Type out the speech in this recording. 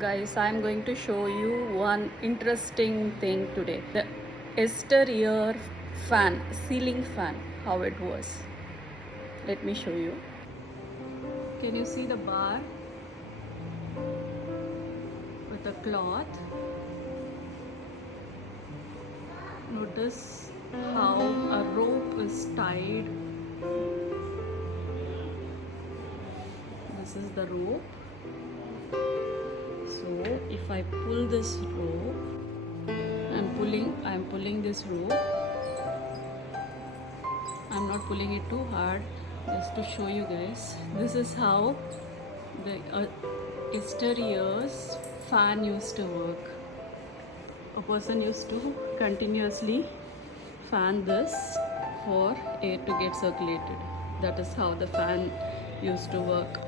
Guys, I'm going to show you one interesting thing today. The yester-year fan, ceiling fan, how it was. Let me show you. Can you see the bar with the cloth? Notice how a rope is tied. This is the rope. So if I pull this rope, I'm pulling this rope. I'm not pulling it too hard, just to show you guys. This is how the yester-years fan used to work. A person used to continuously fan this for air to get circulated. That is how the fan used to work.